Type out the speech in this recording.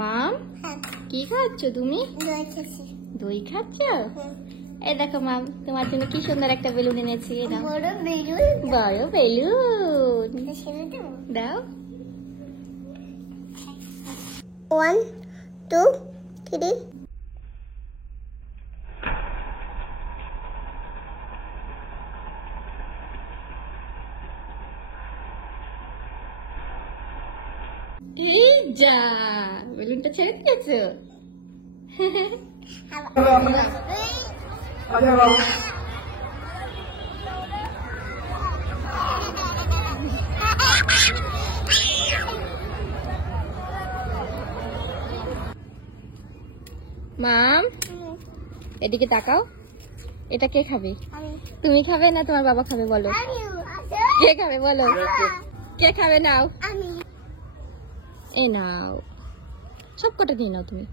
মাম কি খাচ্ছ তুমি? দই খাচ্ছ? এই দেখো মাম, তোমার জন্য কি সুন্দর একটা বেলুন এনেছি। বড় বেলুন দাও। 1 2 3 এই যা, বেলুনটা ছেড়ে দিয়েছো। মাম এদিকে তাকাও, এটা কে খাবে? তুমি খাবে না তোমার বাবা খাবে? বলো কে খাবে, বলো কে খাবে? নাও এ নাও, সব কটা দিয়ে নাও তুমি।